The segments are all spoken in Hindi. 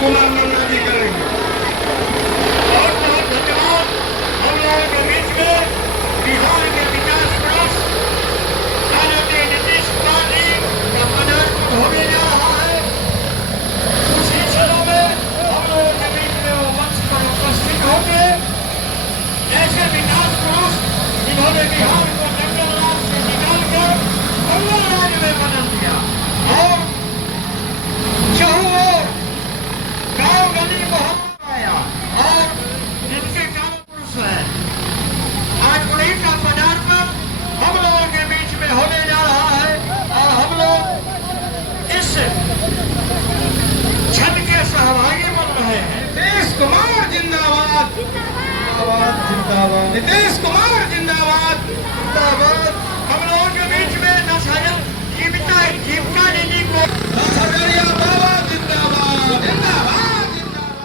कुमार नन्ना जी करेंगे। बहुत बहुत धन्यवाद। हम लोगों के बीच में बिहार के विकास पुरुष आदरणीय नीतीश कुमार जी का पदार्पण होने जा रहा है। कुछ ही क्षणों में हम लोगों के बीच में वो मंच पर उपस्थित होंगे। ऐसे विकास पुरुष जिन्होंने बिहार को जंगल राज से निकालकर जंगल राज में बदल दिया और चारों ओर गांव गली मोहल्ला आया और जिनके काम पुरुष है आज उन्हीं का पदार्पण हम लोगों के बीच में होने जा रहा है और हम लोग इस छठ के सहभागी बन रहे हैं। नीतीश कुमार जिंदाबाद, जिंदाबाद, जिंदाबाद। नीतीश कुमार जिंदाबाद, जिंदाबाद। हम लोगों के बीच में 10,000 जीविका निधि को 10,000 बाबा जिंदाबाद, जिंदाबाद, जिंदाबाद।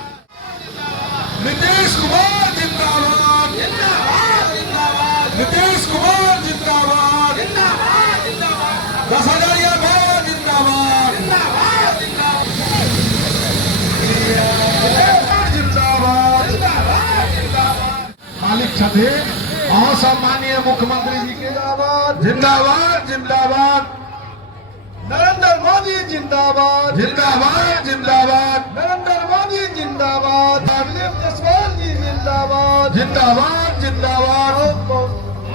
नीतीश कुमार जिंदाबाद, जिंदाबाद, जिंदाबाद। नीतीश कुमार जिंदाबाद, जिंदाबाद, जिंदाबाद। 10,000 बाबा जिंदाबाद, जिंदाबाद, जिंदाबाद। जिंदाबाद, जिंदाबाद, जिंदाबाद। मालिक छठे और सम्मानीय मुख्यमंत्री जी के जिंदाबाद, जिंदाबाद। नरेंद्र मोदी जिंदाबाद, जिंदाबाद, जिंदाबाद। नरेंद्र मोदी जिंदाबाद। विजय जसवाल जी जिंदाबाद, जिंदाबाद, जिंदाबाद।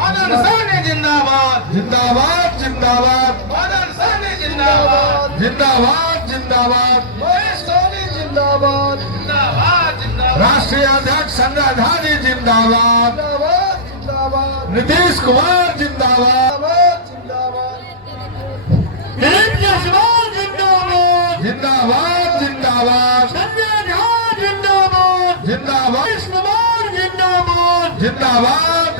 मदन सहनी जिंदाबाद, जिंदाबाद, जिंदाबाद। मदन सहनी जिंदाबाद, जिंदाबाद, जिंदाबाद। महेश सहनी जिंदाबाद, जिंदाबाद, जिंदाबाद। राष्ट्रीय अध्यक्ष संजय झा जी जिंदाबाद, जिंदाबाद, जिंदाबाद। नीतीश कुमार जिंदाबाद, जिंदाबाद। दिलीप जायसवाल जिंदाबाद, जिंदाबाद, जिंदाबाद। संजय झा जिंदाबाद, जिंदाबाद। नीतीश कुमार जिंदाबाद, जिंदाबाद।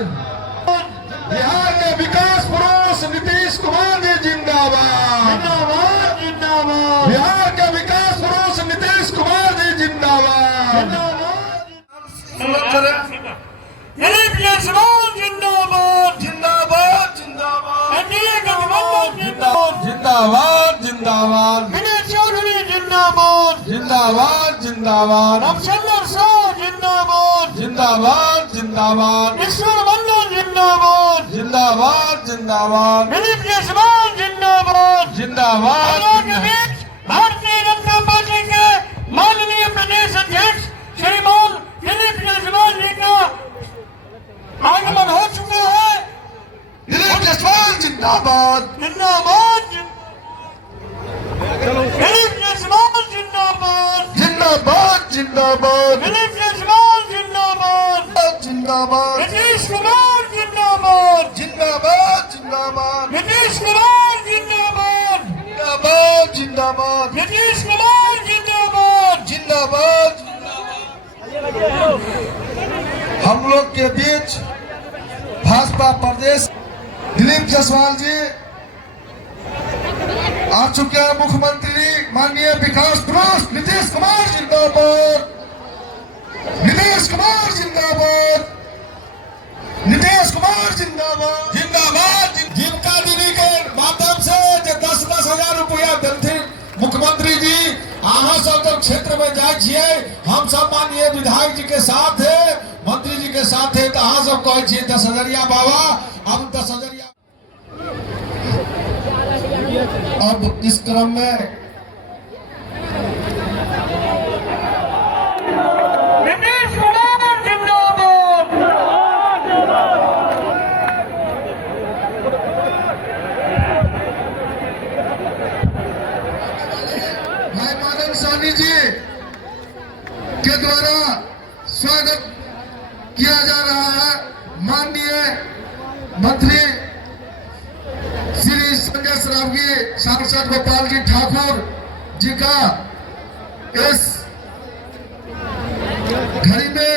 बिहार के विकास पुरुष नीतीश कुमार जी जिंदाबाद, जिंदाबाद, जिंदाबाद। बिहार के विकास पुरुष नीतीश कुमार जी जिंदाबाद, जिंदाबाद। दिलीप जायसवाल जिंदाबाद, जिंदाबाद, जिंदाबाद। एनडीए गठबंधन जिंदाबाद, जिंदाबाद, जिंदाबाद। विनय चौधरी जिंदाबाद, जिंदाबाद, जिंदाबाद। रामचंद्र शाह जिंदाबाद, जिंदाबाद, जिंदाबाद। ईश्वर मंडल जिंदाबाद, जिंदाबाद, जिंदाबाद। दिलीप जायसवाल जिंदाबाद, जिंदाबाद। भारतीय जनता पार्टी के माननीय प्रदेश अध्यक्ष श्रीमान दिलीप जायसवाल जी का आगमन हो चुका है। दिलीप जायसवाल जिंदाबाद, जिंदाबाद। दिलीप जायसवाल जिंदाबाद, जिंदाबाद, जिंदाबाद। दिलीप जायसवाल जिंदाबाद, जिंदाबाद। नीतीश कुमार जिंदाबाद, जिंदाबाद, जिंदाबाद। नीतीश कुमार जिंदाबाद, जिंदाबाद, जिंदाबाद। नीतीश कुमार जिंदाबाद, जिंदाबाद, जिंदाबाद। हम लोग के बीच भाजपा प्रदेश दिलीप जायसवाल जी आ चुके हैं। मुख्यमंत्री माननीय विकास पुरुष नीतीश कुमार जिंदाबाद, नीतीश कुमार जिंदाबाद, नीतीश कुमार जिंदाबाद, जिंदाबाद। जीविका निधि के माध्यम से 10,000 रुपया देथिन मुख्यमंत्री जी। अहाँ सब तो क्षेत्र में जाए छिए, हम सब माननीय विधायक जी के साथ है, मंत्री जी के साथ है, तो अहाँ सब कहे छिए 10,000 बाबा। अब 10,000 अब इस क्रम में नीतीश कुमार जिंदाबाद, भाई मदन सहनी जी के द्वारा स्वागत किया जा रहा है। माननीय मंत्री श्री संजय श्रावगी, सांसद गोपाल जी ठाकुर जी का इस घड़ी में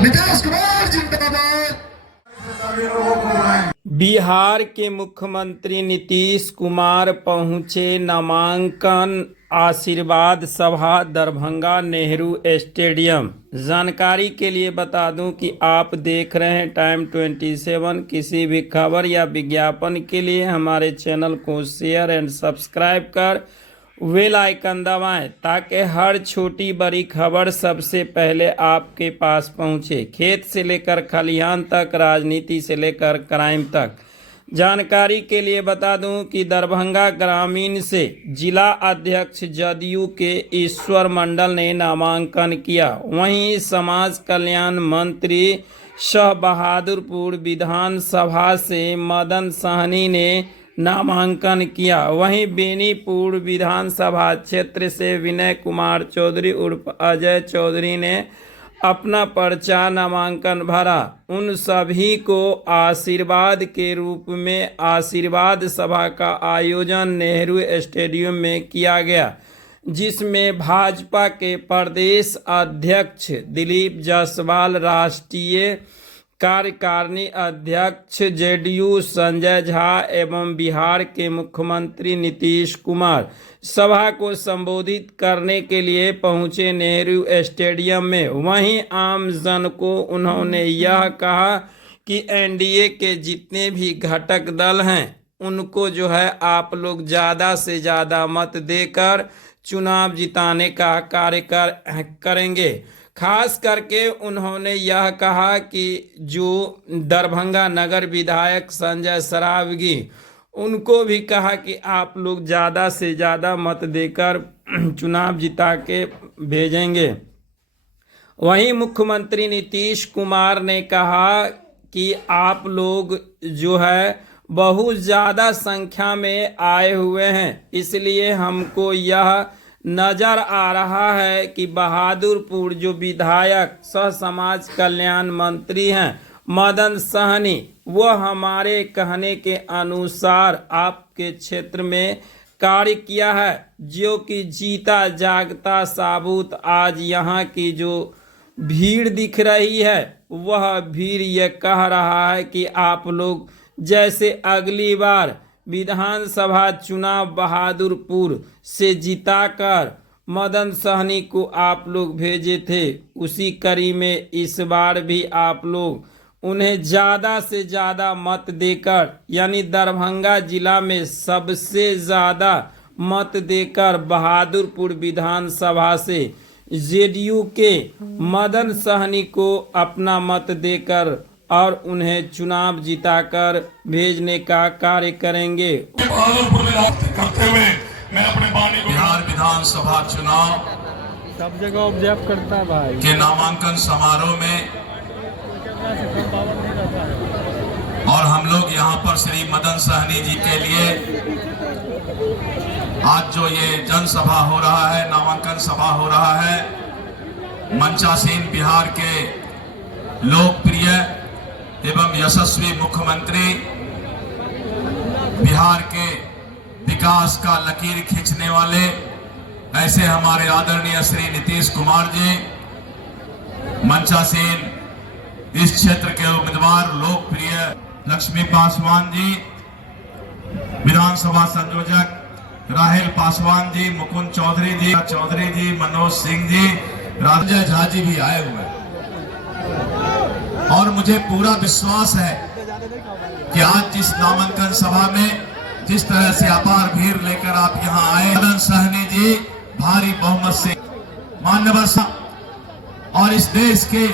नीतीश कुमार जिंदाबाद। बिहार के मुख्यमंत्री नीतीश कुमार पहुंचे नामांकन आशीर्वाद सभा दरभंगा नेहरू स्टेडियम। जानकारी के लिए बता दूं कि आप देख रहे हैं टाइम 27। किसी भी खबर या विज्ञापन के लिए हमारे चैनल को शेयर एंड सब्सक्राइब कर बेल आइकन दबाएं ताकि हर छोटी बड़ी खबर सबसे पहले आपके पास पहुंचे। खेत से लेकर खलिहान तक, राजनीति से लेकर क्राइम तक। जानकारी के लिए बता दूं कि दरभंगा ग्रामीण से जिला अध्यक्ष जदयू के ईश्वर मंडल ने नामांकन किया। वहीं समाज कल्याण मंत्री शाह बहादुरपुर विधानसभा से मदन सहनी ने नामांकन किया। वहीं बेनीपुर विधानसभा क्षेत्र से विनय कुमार चौधरी उर्फ अजय चौधरी ने अपना पर्चा नामांकन भरा। उन सभी को आशीर्वाद के रूप में आशीर्वाद सभा का आयोजन नेहरू स्टेडियम में किया गया, जिसमें भाजपा के प्रदेश अध्यक्ष दिलीप जायसवाल, राष्ट्रीय कार्यकारिणी अध्यक्ष जेडीयू संजय झा एवं बिहार के मुख्यमंत्री नीतीश कुमार सभा को संबोधित करने के लिए पहुंचे नेहरू स्टेडियम में। वहीं आम जन को उन्होंने यह कहा कि एनडीए के जितने भी घटक दल हैं उनको जो है आप लोग ज़्यादा से ज़्यादा मत देकर चुनाव जिताने का कार्य करेंगे। खास करके उन्होंने यह कहा कि जो दरभंगा नगर विधायक संजय सरावगी, उनको भी कहा कि आप लोग ज़्यादा से ज़्यादा मत देकर चुनाव जिता के भेजेंगे। वहीं मुख्यमंत्री नीतीश कुमार ने कहा कि आप लोग जो है बहुत ज़्यादा संख्या में आए हुए हैं, इसलिए हमको यह नज़र आ रहा है कि बहादुरपुर जो विधायक सह समाज कल्याण मंत्री हैं मदन सहनी, वह हमारे कहने के अनुसार आपके क्षेत्र में कार्य किया है, जो कि जीता जागता साबुत आज यहाँ की जो भीड़ दिख रही है वह भीड़ ये कह रहा है कि आप लोग जैसे अगली बार विधानसभा चुनाव बहादुरपुर से जिताकर मदन सहनी को आप लोग भेजे थे, उसी कड़ी में इस बार भी आप लोग उन्हें ज़्यादा से ज़्यादा मत देकर, यानी दरभंगा जिला में सबसे ज़्यादा मत देकर बहादुरपुर विधानसभा से जेडीयू के मदन सहनी को अपना मत देकर और उन्हें चुनाव जिताकर भेजने का कार्य करेंगे। करते हुए मैं अपने वाणी को बिहार विधानसभा चुनाव सब जगह ऑब्जर्व करता है भाई के नामांकन समारोह में, और हम लोग यहाँ पर श्री मदन सहनी जी के लिए आज जो ये जनसभा हो रहा है, नामांकन सभा हो रहा है, मंचासीन बिहार के लोकप्रिय एवं यशस्वी मुख्यमंत्री, बिहार के विकास का लकीर खींचने वाले ऐसे हमारे आदरणीय श्री नीतीश कुमार जी, मंचासीन इस क्षेत्र के उम्मीदवार लोकप्रिय लक्ष्मी पासवान जी, विधानसभा संयोजक राहेल पासवान जी, मुकुंद चौधरी जी, मनोज सिंह जी, राजय झा जी भी आए हुए हैं। और मुझे पूरा विश्वास है कि आज जिस नामांकन सभा में जिस तरह से अपार भीड़ लेकर आप यहाँ आए, मदन सहनी जी भारी बहुमत से मान्यवर और इस देश के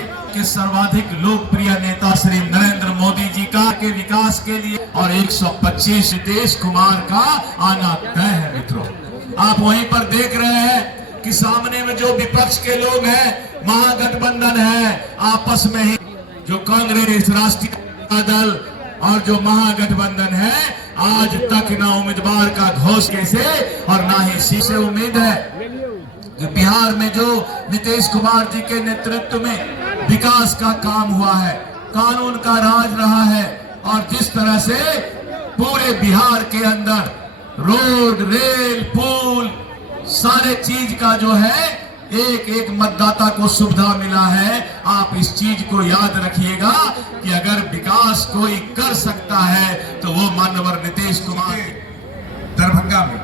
सर्वाधिक लोकप्रिय नेता श्री नरेंद्र मोदी जी का के विकास के लिए और 125 नीतीश कुमार का आना तय है। मित्रों, आप वहीं पर देख रहे हैं कि सामने में जो विपक्ष के लोग हैं, महागठबंधन है, आपस में ही जो कांग्रेस, राष्ट्रीय दल और जो महागठबंधन है, आज तक ना उम्मीदवार का घोषणा से और ना ही सीट से उम्मीद है कि बिहार में जो नीतीश कुमार जी के नेतृत्व में विकास का काम हुआ है, कानून का राज रहा है, और जिस तरह से पूरे बिहार के अंदर रोड, रेल, पुल, सारे चीज का जो है एक एक मतदाता को सुविधा मिला है। आप इस चीज को याद रखिएगा कि अगर विकास कोई कर सकता है तो वो माननीय नीतीश कुमार दरभंगा में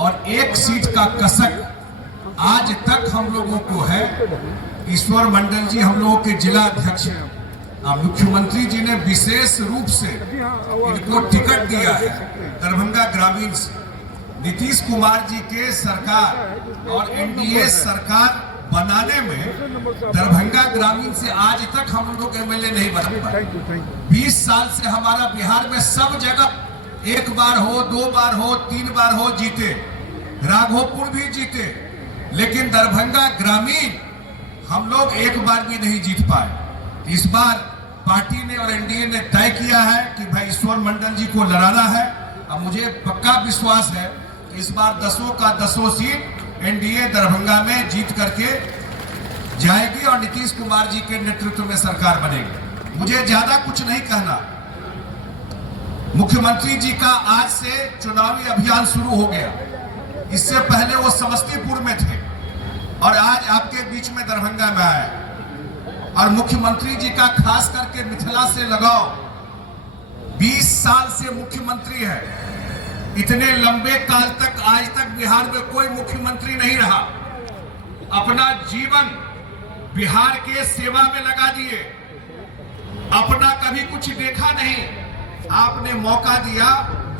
और एक सीट का कसक आज तक हम लोगों को है। ईश्वर मंडल जी हम लोगों के जिला अध्यक्ष हैं। मुख्यमंत्री जी ने विशेष रूप से इनको टिकट दिया है दरभंगा ग्रामीण से। नीतीश कुमार जी के सरकार और एनडीए सरकार बनाने में दरभंगा ग्रामीण से आज तक हम लोग एमएलए नहीं बना पाए। 20 साल से हमारा बिहार में सब जगह 1 बार हो, 2 बार हो, 3 बार हो जीते, राघोपुर भी जीते, लेकिन दरभंगा ग्रामीण हम लोग 1 बार भी नहीं जीत पाए। इस बार पार्टी ने और एनडीए ने तय किया है कि भाई ईश्वर मंडल जी को लड़ाना है। अब मुझे पक्का विश्वास है कि इस बार 10 का 10 सीट एनडीए दरभंगा में जीत करके जाएगी और नीतीश कुमार जी के नेतृत्व में सरकार बनेगी। मुझे ज्यादा कुछ नहीं कहना। मुख्यमंत्री जी का आज से चुनावी अभियान शुरू हो गया। इससे पहले वो समस्तीपुर में थे और आज आपके बीच में दरभंगा में आए। और मुख्यमंत्री जी का खास करके मिथिला से लगाव। 20 साल से मुख्यमंत्री है। इतने लंबे काल तक आज तक बिहार में कोई मुख्यमंत्री नहीं रहा। अपना जीवन बिहार के सेवा में लगा दिए। अपना कभी कुछ देखा नहीं। आपने मौका दिया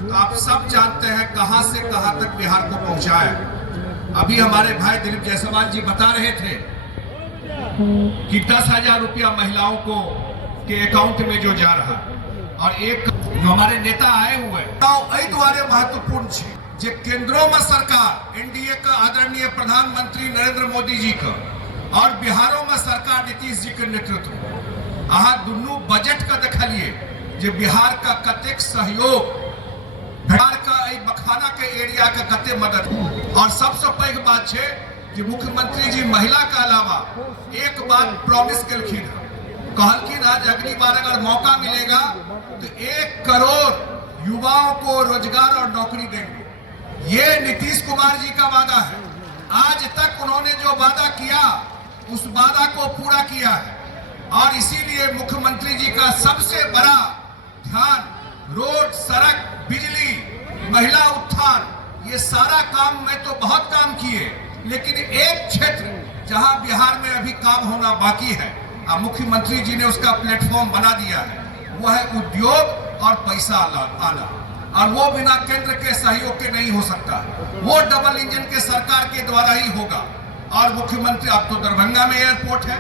तो आप सब जानते हैं कहां से कहां तक बिहार को पहुंचाया। अभी हमारे भाई दिलीप जायसवाल जी बता रहे थे कि 10,000 रुपया महिलाओं को के अकाउंट में जो जा रहा और एक हमारे नेता आए हुए द्वारे महत्वपूर्ण है जे केंद्रों में सरकार एनडीए का आदरणीय प्रधानमंत्री नरेंद्र मोदी जी का और बिहारों में सरकार नीतीश जी के नेतृत्व अहाँ दुनू बजट का देखलिए जे बिहार का कतेक सहयोग, बिहार का मखाना के एरिया के कते मदद। और सबसे पैघ बात है कि मुख्यमंत्री जी महिला के अलावा एक बात प्रॉमिस कलखिन, कहलखिन आज अगली बार अगर मौका मिलेगा तो 1 करोड़ युवाओं को रोजगार और नौकरी देंगे। ये नीतीश कुमार जी का वादा है। आज तक उन्होंने जो वादा किया उस वादा को पूरा किया है और इसीलिए मुख्यमंत्री जी का सबसे बड़ा ध्यान रोड, सड़क, बिजली, महिला उत्थान, ये सारा काम में तो बहुत काम किए, लेकिन एक क्षेत्र जहां बिहार में अभी काम होना बाकी है मुख्यमंत्री जी ने उसका प्लेटफॉर्म बना दिया है, वो है उद्योग और पैसा आना। और वो बिना केंद्र के सहयोग के नहीं हो सकता। वो डबल इंजन के सरकार के द्वारा ही होगा। और मुख्यमंत्री, अब तो दरभंगा में एयरपोर्ट है,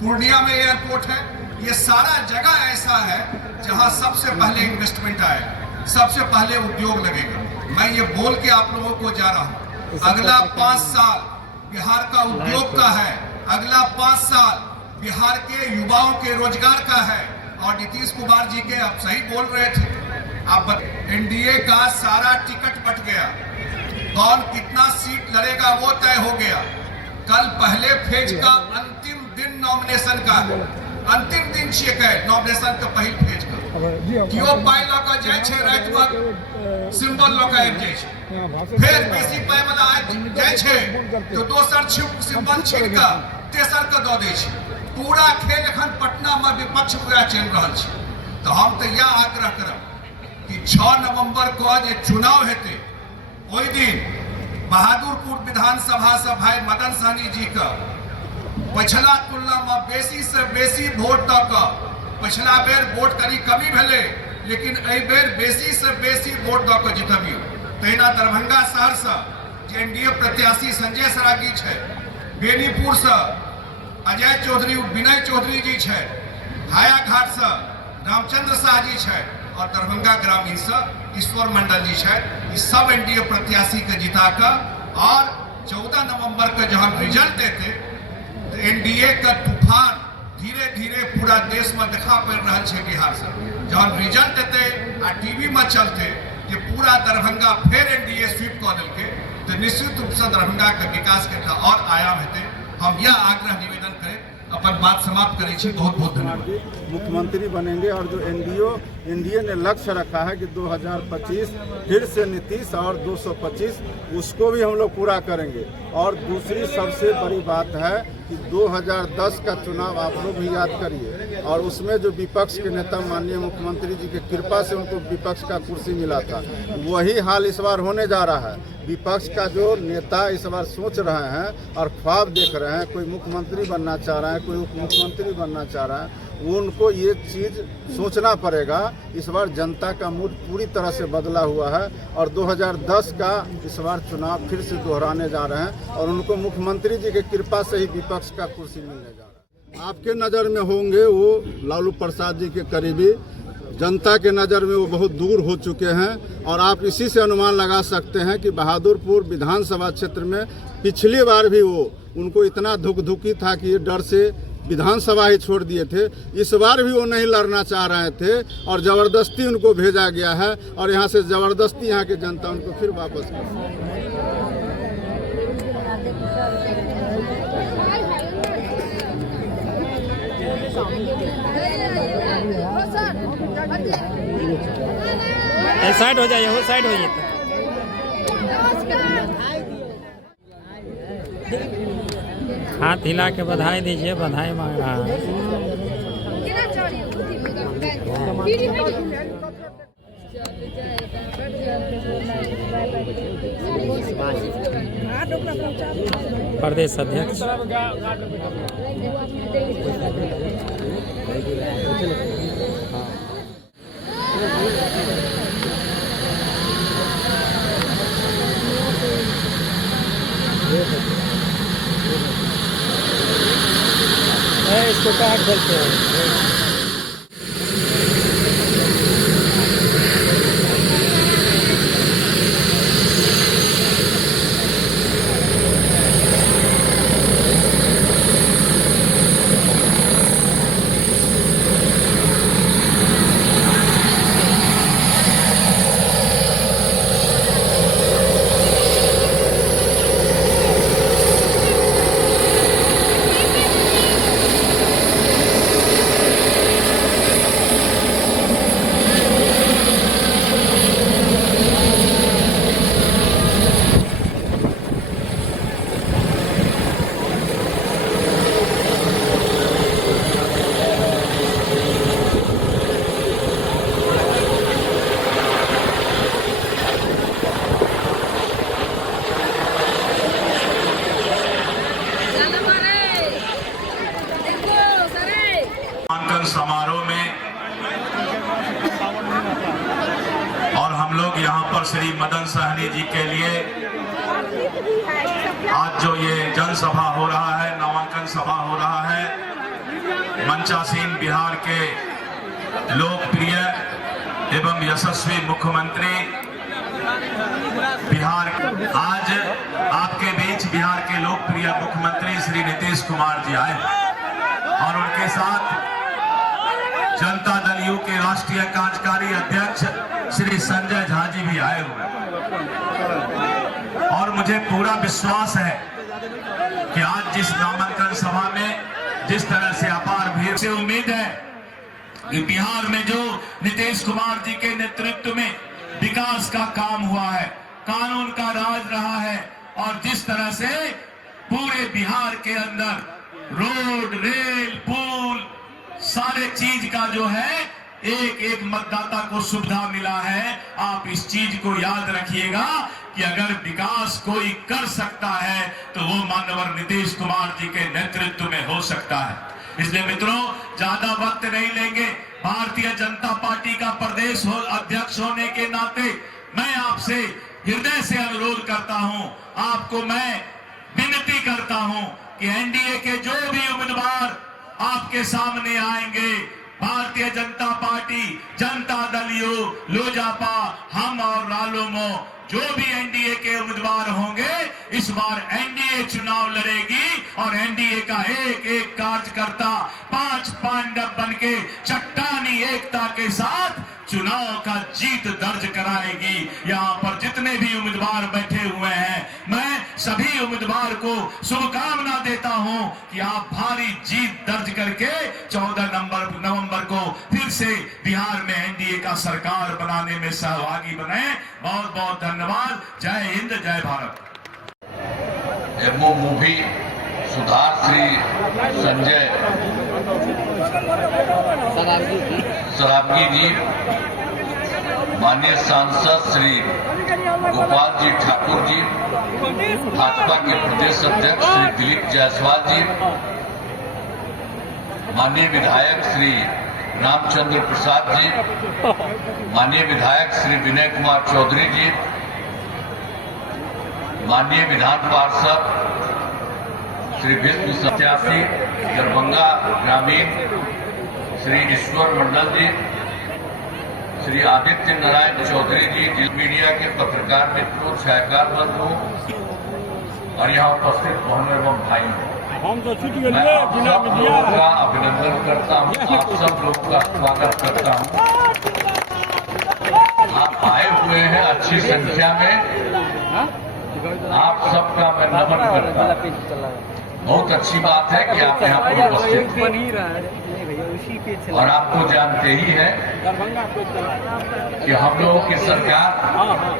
पूर्णिया में एयरपोर्ट है, ये सारा जगह ऐसा है जहां सबसे पहले इन्वेस्टमेंट आएगा, सबसे पहले उद्योग लगेगा। मैं ये बोल के आप लोगों को जा रहा हूं, अगला 5 साल बिहार का उद्योग का है, अगला 5 साल बिहार के युवाओं के रोजगार का है। और नीतीश कुमार जी के, आप सही बोल रहे थे, अब एनडीए का सारा टिकट बट गया, कौन कितना सीट लड़ेगा वो तय हो गया। कल पहले फेज का अंतिम दिन नॉमिनेशन का, अंतिम दिन चेक है नॉमिनेशन का पहिल फेज का। क्यों पाई लऽ कऽ जाइ छै, रात में सिंबल लऽ कऽ आबि जाइ छै, फिर बेसी पाई वाला जाइ छै तो दोसर सिंबल छीन कऽ तेसर के दऽ दै छै। पूरा खेल एखन पटना में विपक्ष पूरा चल रहा है। तो हम तो यह आग्रह करब कि 6 नवंबर को जे चुनाव हेतै ओहि दिन बहादुरपुर विधानसभा से भाई मदन सहनी जी का पिछला तुलना में बेसी से बेसी वोट दऽ कऽ, पिछला बेर वोट करी कमी भेलै लेकिन एहि बेर बेसी से बेसी वोट दऽ कऽ जितबियौ। तहिना दरभंगा शहर से जे एनडीए प्रत्याशी संजय सरागी छै, बेनीपुर से अजय चौधरी, विनय चौधरी जी छै, हायाघाट से रामचंद्र शाह जी छै और दरभंगा ग्रामीण से ईश्वर मंडल जी छै। इस सब एनडीए प्रत्याशी के जिता कर और 14 नवंबर के जब हम रिजल्ट देते तो एनडीए का तूफान धीरे धीरे पूरा देश में देखा पड़ रहा है। बिहार से जब रिजल्ट देते आ टीवी में चलते कि पूरा दरभंगा फिर एनडीए स्वीप कर दिलके तो निश्चित रूप से दरभंगा के विकास के और आयाम हेतै। हम यह आग्रह निवेदन करें, अपन बात समाप्त करें। बहुत बहुत धन्यवाद। मुख्यमंत्री बनेंगे और जो एनडीओ एनडीए ने लक्ष्य रखा है कि 2025 फिर से नीतीश और 225 उसको भी हम लोग पूरा करेंगे। और दूसरी सबसे बड़ी बात है कि 2010 का चुनाव आप लोग भी याद करिए, और उसमें जो विपक्ष के नेता माननीय मुख्यमंत्री जी की कृपा से उनको विपक्ष का कुर्सी मिला था, वही हाल इस बार होने जा रहा है। विपक्ष का जो नेता इस बार सोच रहे हैं और ख्वाब देख रहे हैं, कोई मुख्यमंत्री बनना चाह रहा है, कोई उप मुख्यमंत्री बनना चाह रहा है, उनको ये चीज़ सोचना पड़ेगा। इस बार जनता का मूड पूरी तरह से बदला हुआ है और 2010 का इस बार चुनाव फिर से दोहराने जा रहे हैं और उनको मुख्यमंत्री जी की कृपा से ही विपक्ष का कुर्सी मिलने जा रहा है। आपके नज़र में होंगे वो लालू प्रसाद जी के करीबी, जनता के नज़र में वो बहुत दूर हो चुके हैं। और आप इसी से अनुमान लगा सकते हैं कि बहादुरपुर विधानसभा क्षेत्र में पिछली बार भी वो उनको इतना धुकधुकी था कि ये डर से विधानसभा ही छोड़ दिए थे। इस बार भी वो नहीं लड़ना चाह रहे थे और ज़बरदस्ती उनको भेजा गया है और यहाँ से ज़बरदस्ती यहाँ की जनता उनको फिर वापस कर। साइड हो जाइए, वो साइड हो जाइए। हाथ हिला के बधाई दीजिए, बधाई मांग रहा है। प्रदेश अध्यक्ष इसको काट बोलते हैं। समारोह में और हम लोग यहाँ पर श्री मदन सहनी जी के लिए आज जो ये जनसभा हो रहा है, नामांकन सभा हो रहा है, मंचासीन बिहार के लोकप्रिय एवं यशस्वी मुख्यमंत्री बिहार, आज आपके बीच बिहार के लोकप्रिय मुख्यमंत्री श्री नीतीश कुमार जी आए और उनके साथ जनता दल यू के राष्ट्रीय कार्यकारी अध्यक्ष श्री संजय झा जी भी आए हुए और मुझे पूरा विश्वास है कि आज जिस नामांकन सभा में जिस तरह से अपार भीड़ से उम्मीद है कि बिहार में जो नीतीश कुमार जी के नेतृत्व में विकास का काम हुआ है, कानून का राज रहा है और जिस तरह से पूरे बिहार के अंदर रोड, रेल, पुल, सारे चीज का जो है एक एक मतदाता को सुविधा मिला है। आप इस चीज को याद रखिएगा कि अगर विकास कोई कर सकता है तो वो माननीय नीतीश कुमार जी के नेतृत्व में हो सकता है। इसलिए मित्रों, ज्यादा वक्त नहीं लेंगे। भारतीय जनता पार्टी का प्रदेश अध्यक्ष होने के नाते मैं आपसे हृदय से अनुरोध करता हूं, आपको मैं विनती करता हूं कि एनडीए के जो भी उम्मीदवार आपके सामने आएंगे, भारतीय जनता पार्टी, जनता दल यू, लोजपा, हम और रालोमो, जो भी एनडीए के उम्मीदवार होंगे, इस बार एनडीए चुनाव लड़ेगी और एनडीए का एक एक कार्यकर्ता 5 पांडव बनके चट्टानी एकता के साथ चुनाव का जीत दर्ज कराएगी। यहाँ पर जितने भी उम्मीदवार बैठे हुए हैं, मैं सभी उम्मीदवार को शुभकामना देता हूं कि आप भारी जीत दर्ज करके 14 नवंबर को फिर से बिहार में एनडीए का सरकार बनाने में सहभागी बने। बहुत बहुत धन्यवाद। जय हिंद, जय भारत। एमओ मूवी सुधार श्री संजय सराबगी जी, माननीय सांसद श्री गोपाल जी ठाकुर जी, भाजपा के प्रदेश अध्यक्ष श्री दिलीप जायसवाल जी, माननीय विधायक श्री रामचंद्र प्रसाद जी, माननीय विधायक श्री विनय कुमार चौधरी जी, माननीय विधान पार्षद श्री विष्णु सत्यासी दरभंगा ग्रामीण, श्री ईश्वर मंडल जी, श्री आदित्य नारायण चौधरी जी, मीडिया के पत्रकार मित्रों, छायाकार बंधुओं और यहाँ उपस्थित बहनों एवं भाइयों, मैं आप सब लोगों का अभिनंदन करता हूँ, आप सब लोगों का स्वागत करता हूँ। आप आए हुए हैं अच्छी संख्या में, आप सबका मैं नमन करता हूँ। बहुत अच्छी बात है कि आप यहाँ पर उपस्थित और आपको जानते ही है कि हम लोगों की सरकार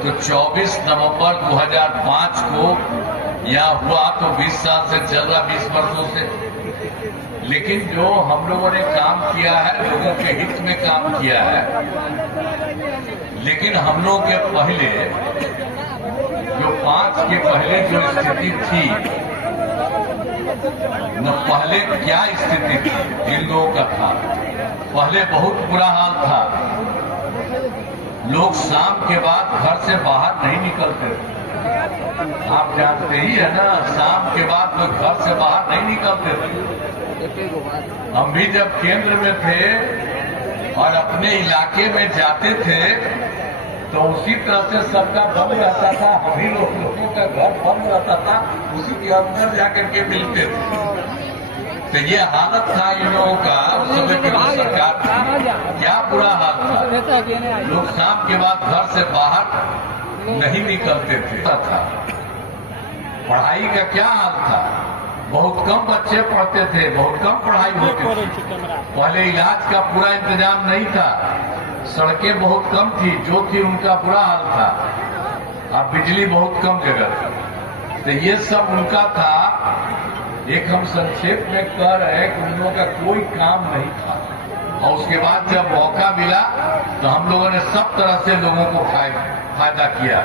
तो 24 नवंबर 2005 को यहाँ हुआ, तो 20 साल से चल रहा, 20 वर्षों से। लेकिन जो हम लोगों ने काम किया है, लोगों के हित में काम किया है। लेकिन हम लोगों के पहले जो 5 के पहले जो स्थिति थी, न पहले क्या स्थिति थी जिन लोगों का था, पहले बहुत बुरा हाल था। लोग शाम के बाद घर से बाहर नहीं निकलते थे। आप जानते ही है ना, शाम के बाद लोग घर से बाहर नहीं निकलते थे। हम भी जब केंद्र में थे और अपने इलाके में जाते थे तो उसी तरह से सबका बंद रहता था, हम ही लोगों का घर बंद रहता था, उसी के अंदर जाकर के मिलते थे। तो ये हालत था इन लोगों का उस समय की सरकार की। क्या बुरा हाल था, लोग शाम के बाद घर से बाहर नहीं निकलते थे। पढ़ाई का क्या हाल था, बहुत कम बच्चे पढ़ते थे, बहुत कम पढ़ाई होती थी। पहले इलाज का पूरा इंतजाम नहीं था, सड़कें बहुत कम थी, जो थी उनका बुरा हाल था। अब बिजली बहुत कम जगह थी। तो ये सब उनका था। एक हम संक्षेप में कह रहे हैं कि उन लोगों का कोई काम नहीं था। और उसके बाद जब मौका मिला तो हम लोगों ने सब तरह से लोगों को फायदा किया।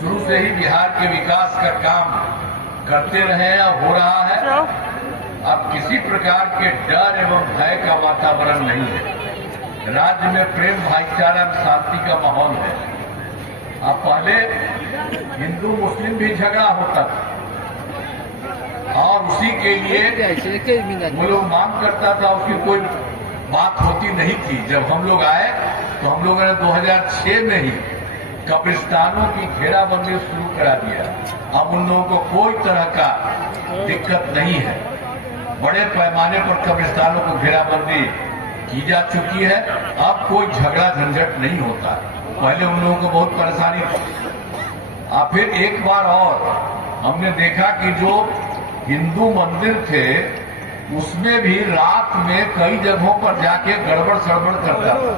शुरू से ही बिहार के विकास का काम करते रहे और हो रहा है। अब किसी प्रकार के डर एवं भय का वातावरण नहीं है। राज्य में प्रेम, भाईचारा एवं शांति का माहौल है। अब पहले हिंदू मुस्लिम भी झगड़ा होता था और उसी के लिए वो लोग मांग करता था, उसकी कोई बात होती नहीं थी। जब हम लोग आए तो हम लोगों ने 2006 में ही कब्रिस्तानों की घेराबंदी शुरू करा दिया। अब उन लोगों को कोई तरह का दिक्कत नहीं है। बड़े पैमाने पर कब्रिस्तानों को घेराबंदी की जा चुकी है। अब कोई झगड़ा झंझट नहीं होता। पहले उन लोगों को बहुत परेशानी थी। अब फिर एक बार और हमने देखा कि जो हिंदू मंदिर थे उसमें भी रात में कई जगहों पर जाके गड़बड़ सड़बड़ करता था।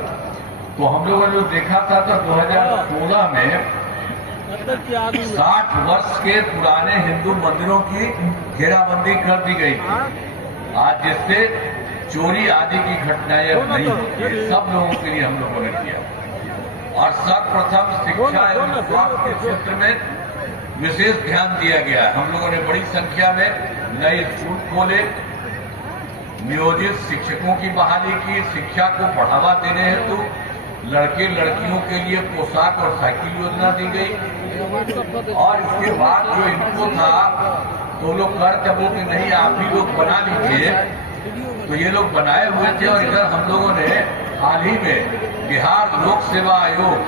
तो हम लोगों ने जो देखा था तो 2016 में 60 वर्ष के पुराने हिंदू मंदिरों की घेराबंदी कर दी गई थी। आज जिससे चोरी आदि की घटनाएं नहीं होती। सब लोगों के लिए हम लोगों ने किया। और सर्वप्रथम शिक्षा एवं स्वास्थ्य के क्षेत्र में विशेष ध्यान दिया गया। हम लोगों ने बड़ी संख्या में नए स्कूल खोले, नियोजित शिक्षकों की बहाली की, शिक्षा को बढ़ावा देने हेतु लड़के लड़कियों के लिए पोशाक और साइकिल योजना दी गई। और इसके बाद जो इनको था तो लोग कर जब कि नहीं आप ही लोग बना लीजिए, तो ये लोग बनाए हुए थे। और इधर हम लोगों ने हाल ही में बिहार लोक सेवा आयोग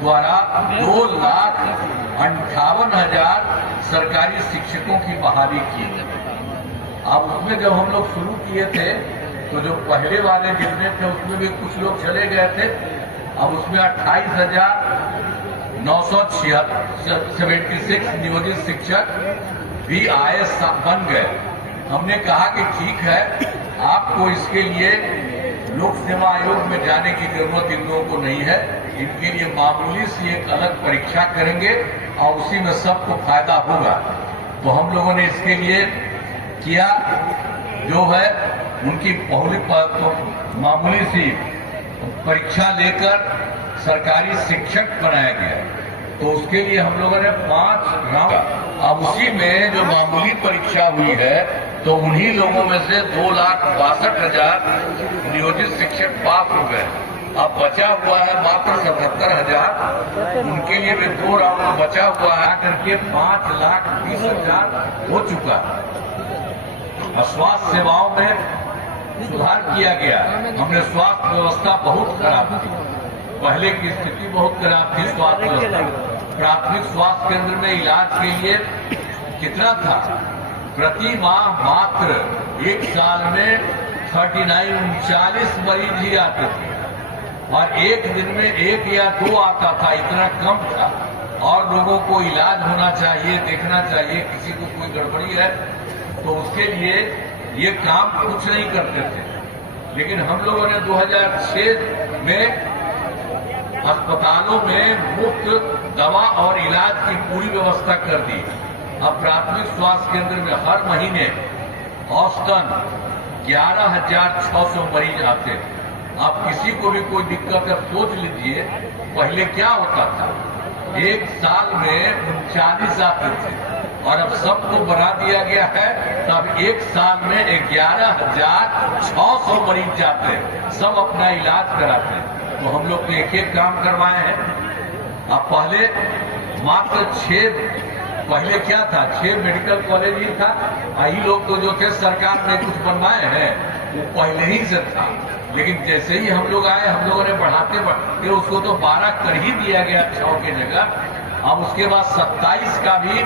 द्वारा 2,58,000 सरकारी शिक्षकों की बहाली की। अब उसमें जब हम लोग शुरू किए थे तो जो पहले वाले जितने थे उसमें भी कुछ लोग चले गए थे। अब उसमें 28,000 976 नियोजित शिक्षक भी IAS बन गए। हमने कहा कि ठीक है, आपको इसके लिए लोक सेवा आयोग में जाने की जरूरत इन लोगों को नहीं है। इनके लिए मामूली सी एक अलग परीक्षा करेंगे और उसी में सबको फायदा होगा। तो हम लोगों ने इसके लिए किया, जो है उनकी मामूली सी परीक्षा लेकर सरकारी शिक्षक बनाया गया। तो उसके लिए हम लोगों ने 5 राउंड, अब उसी में जो मामूली परीक्षा हुई है तो उन्हीं लोगों में से 2,62,000 नियोजित शिक्षक पास हो गए। अब बचा हुआ है मात्र 77,000, उनके लिए भी 2 राउंड बचा हुआ है, करके 5,20,000 हो चुका। और स्वास्थ्य सेवाओं में सुधार किया गया। हमने स्वास्थ्य व्यवस्था बहुत खराब थी, पहले की स्थिति बहुत खराब थी। स्वास्थ्य व्यवस्था, प्राथमिक स्वास्थ्य केंद्र में इलाज के लिए कितना था, प्रति माह मात्र एक साल में 39 मरीज ही आते थे और एक दिन में 1 या 2 आता था, इतना कम था। और लोगों को इलाज होना चाहिए, देखना चाहिए किसी को कोई गड़बड़ी है तो उसके लिए ये काम कुछ नहीं करते थे। लेकिन हम लोगों ने 2006 में अस्पतालों में मुफ्त दवा और इलाज की पूरी व्यवस्था कर दी। अब प्राथमिक स्वास्थ्य केंद्र में हर महीने औसतन 11,600 मरीज आते हैं। अब किसी को भी कोई दिक्कत है, सोच लीजिए पहले क्या होता था, एक साल में 39 आते थे और अब सबको बढ़ा दिया गया है। तब एक साल में 11,600 मरीज जाते हैं, सब अपना इलाज कराते हैं। तो हम लोग तो एक काम करवाए हैं। अब पहले मात्र 6, पहले क्या था, 6 मेडिकल कॉलेज ही था। यही लोग तो जो थे सरकार ने कुछ बनवाए हैं वो पहले ही से था। लेकिन जैसे ही हम लोग आए, हम लोगों ने बढ़ाते उसको तो 12 कर ही दिया गया 6 की जगह। अब उसके बाद 27 का भी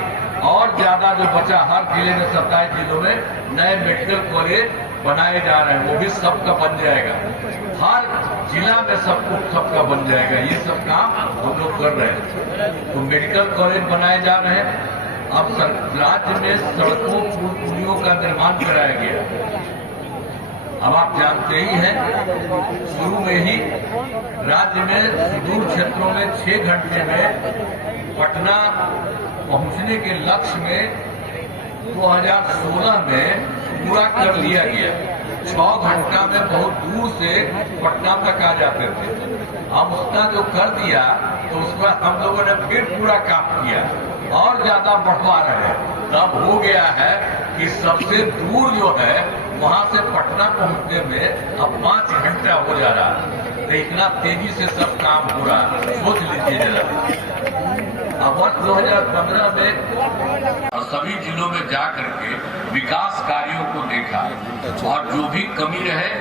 और ज्यादा जो बचा, हर जिले में 27 जिलों में नए मेडिकल कॉलेज बनाए जा रहे हैं, वो भी सबका बन जाएगा। हर जिला में सबका बन जाएगा। ये सब काम हम लोग कर रहे हैं। तो मेडिकल कॉलेज बनाए जा रहे हैं। अब राज्य में सड़कों पुलियों का निर्माण कराया गया। अब आप जानते ही हैं, शुरू में ही राज्य में सुदूर क्षेत्रों में 6 घंटे में पटना पहुंचने के लक्ष्य में 2016 में पूरा कर लिया गया। 6 घंटा में बहुत दूर से पटना तक आ जाते थे। हम उसका जो कर दिया तो उसका हम लोगों ने फिर पूरा काम किया और ज्यादा बढ़वा रहे हैं। तब हो गया है कि सबसे दूर जो है वहां से पटना पहुंचने में अब 5 घंटा हो जा रहा है। तो इतना तेजी से सब काम हो रहा है, सोच लीजिए जरा। अब वर्ष 2015 में सभी जिलों में जाकर के विकास कार्यों को देखा और जो भी कमी रहे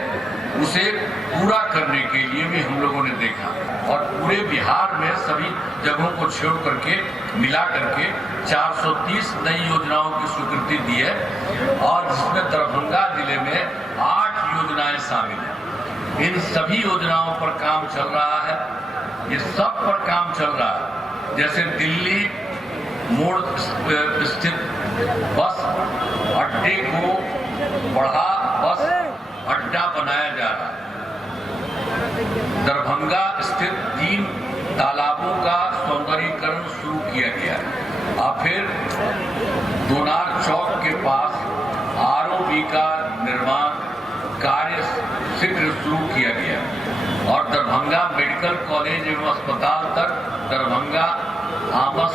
उसे पूरा करने के लिए भी हम लोगों ने देखा। और पूरे बिहार में सभी जगहों को छोड़ करके मिला करके 430 नई योजनाओं की स्वीकृति दी है और जिसमें दरभंगा जिले में 8 योजनाएं शामिल हैं। इन सभी योजनाओं पर काम चल रहा है। ये सब पर काम चल रहा है। जैसे दिल्ली मोड़ स्थित बस अड्डे को बढ़ा बस अड्डा बनाया जा रहा है। दरभंगा स्थित 3 तालाबों का सौंदर्यीकरण शुरू किया गया। और फिर दोनार चौक के पास ROB का निर्माण कार्य शीघ्र शुरू किया गया और दरभंगा मेडिकल कॉलेज एवं अस्पताल तक दरभंगा आमस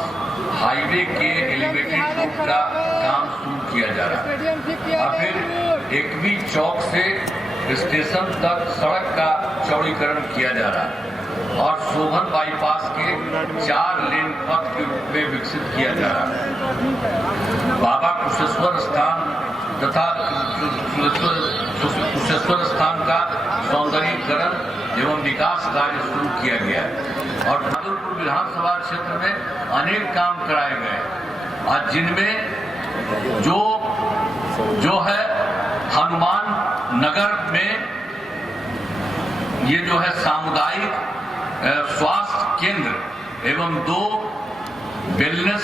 हाईवे के एलिवेटेड रोड का काम शुरू किया जा रहा है। और फिर एकवी चौक से स्टेशन तक सड़क का चौड़ीकरण किया जा रहा है और शोभन बाईपास के 4 लेन पथ के रूप में विकसित किया जा रहा है। बाबा कुशेश्वर स्थान तथा कुशेश्वर स्थान का सौंदर्यीकरण एवं विकास कार्य शुरू किया गया है और भागलपुर विधानसभा क्षेत्र में अनेक काम कराए गए और जिनमें जो है हनुमान नगर में ये जो है सामुदायिक स्वास्थ्य केंद्र एवं 2 वेलनेस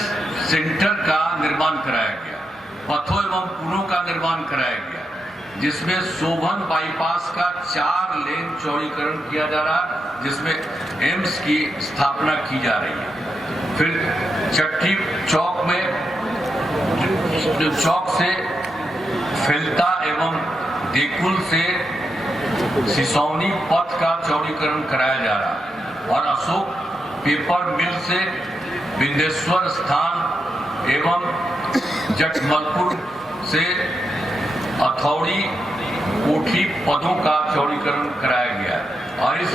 सेंटर का निर्माण कराया गया। पथों एवं पुलों का निर्माण कराया गया, जिसमें शोभन बाईपास का 4 लेन चौड़ीकरण किया जा रहा है, जिसमें एम्स की स्थापना की जा रही है। फिर चट्टी चौक में चौक से फेलता एवं देकुल से सिसौनी पथ का चौड़ीकरण कराया जा रहा है और अशोक पेपर मिल से बिंदेश्वर स्थान एवं जटमलपुर से अथौड़ी कोठी पदों का चौड़ीकरण कराया गया और इस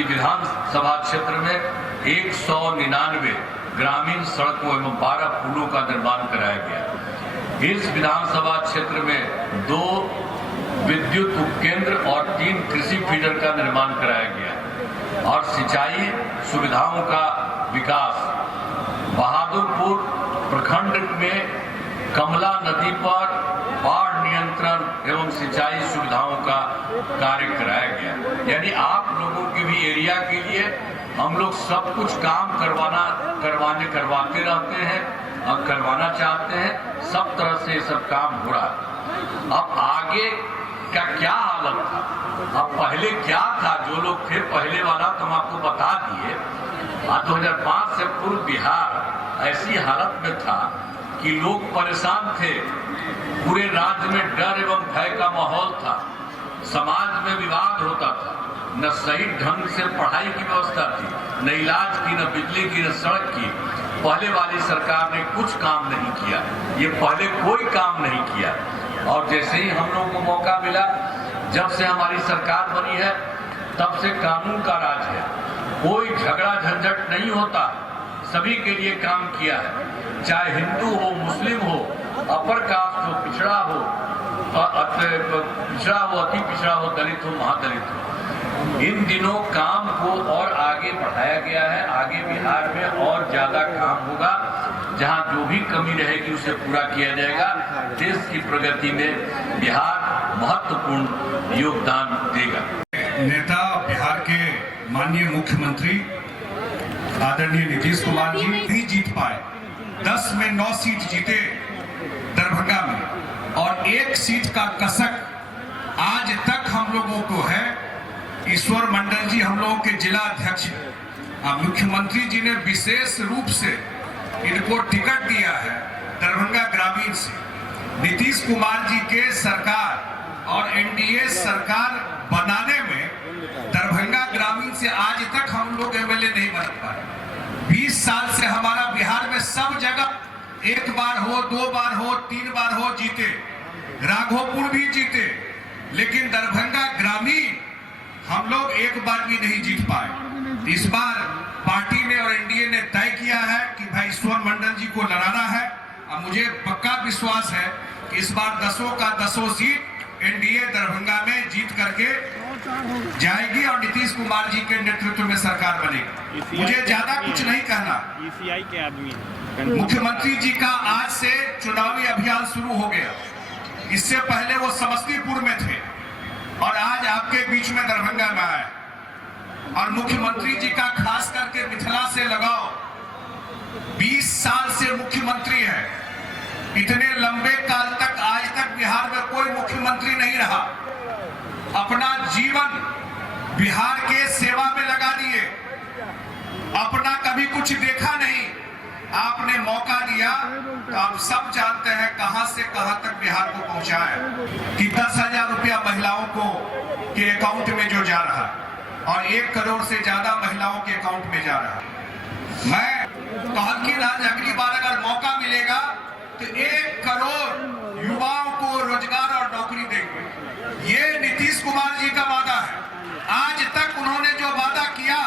विधानसभा क्षेत्र में 199 ग्रामीण सड़कों एवं 12 पुलों का निर्माण कराया गया। इस विधानसभा क्षेत्र में 2 विद्युत उपकेंद्र और 3 कृषि फीडर का निर्माण कराया गया और सिंचाई सुविधाओं का विकास। बहादुरपुर प्रखंड में कमला नदी पर बाढ़ नियंत्रण एवं सिंचाई सुविधाओं का कार्य कराया गया। यानी आप लोगों के भी एरिया के लिए हम लोग सब कुछ काम करवाते रहते हैं और करवाना चाहते हैं। सब तरह से सब काम हो रहा है। अब आगे का क्या हालत था, अब पहले क्या था, जो लोग थे पहले वाला तो हम आपको बता दिए। 2005 से पूर्व बिहार ऐसी हालत में था कि लोग परेशान थे, पूरे राज्य में डर एवं भय का माहौल था, समाज में विवाद होता था, न सही ढंग से पढ़ाई की व्यवस्था थी, न इलाज की, न बिजली की, न सड़क की। पहले वाली सरकार ने कुछ काम नहीं किया, ये पहले कोई काम नहीं किया। और जैसे ही हम लोगों को मौका मिला, जब से हमारी सरकार बनी है तब से कानून का राज है, कोई झगड़ा झंझट नहीं होता, सभी के लिए काम किया है। चाहे हिंदू हो, मुस्लिम हो, अपर कास्ट हो, पिछड़ा हो, अति पिछड़ा हो, दलित हो, महादलित हो। इन दिनों काम को और आगे बढ़ाया गया है। आगे बिहार में और ज्यादा काम होगा, जहां जो भी कमी रहेगी उसे पूरा किया जाएगा। देश की प्रगति में बिहार महत्वपूर्ण योगदान देगा। नेता बिहार के माननीय मुख्यमंत्री आदरणीय नीतीश कुमार जी नहीं जीत पाए। 10 में 9 सीट जीते दरभंगा में और 1 सीट का कसक आज तक हम लोगों को है। ईश्वर मंडल जी हम लोगों के जिला अध्यक्ष हैं। मुख्यमंत्री जी ने विशेष रूप से इनको टिकट दिया है दरभंगा ग्रामीण से। नीतीश कुमार जी के सरकार और एनडीए सरकार बनाने में दरभंगा ग्रामीण से आज तक हम लोग एमएलए नहीं बन पाए। 20 साल से हमारा बिहार में सब जगह 1 बार हो, 2 बार हो, 3 बार हो जीते, राघोपुर भी जीते, लेकिन दरभंगा ग्रामीण हम लोग 1 बार भी नहीं जीत पाए। इस बार पार्टी ने और एनडीए ने तय किया है कि भाई ईश्वर मंडल जी को लड़ाना है। अब मुझे पक्का विश्वास है कि इस बार 10 का 10 सीट एनडीए दरभंगा में जीत करके जाएगी और नीतीश कुमार जी के नेतृत्व में सरकार बनेगी। मुझे ज्यादा कुछ नहीं कहना। ईसीआई के आदमी मुख्यमंत्री जी का आज से चुनावी अभियान शुरू हो गया। इससे पहले वो समस्तीपुर में थे और आज आपके बीच में दरभंगा में आए और मुख्यमंत्री जी का खास करके मिथिला से लगाओ। 20 साल से मुख्यमंत्री है। इतने लंबे काल तक आज तक बिहार में कोई मुख्यमंत्री नहीं रहा। अपना जीवन बिहार के सेवा में लगा दिए, अपना कभी कुछ देखा नहीं। आपने मौका दिया तो आप सब जानते हैं कहां से कहां तक बिहार को पहुंचा है कि 10,000 रुपया महिलाओं को के अकाउंट में जो जा रहा है और 1 करोड़ से ज्यादा महिलाओं के अकाउंट में जा रहा है। मैं कहल की राज अगली बार अगर मौका मिलेगा तो 1 करोड़ युवाओं को रोजगार और नौकरी देंगे। ये नीतीश कुमार जी का वादा है। आज तक उन्होंने जो वादा किया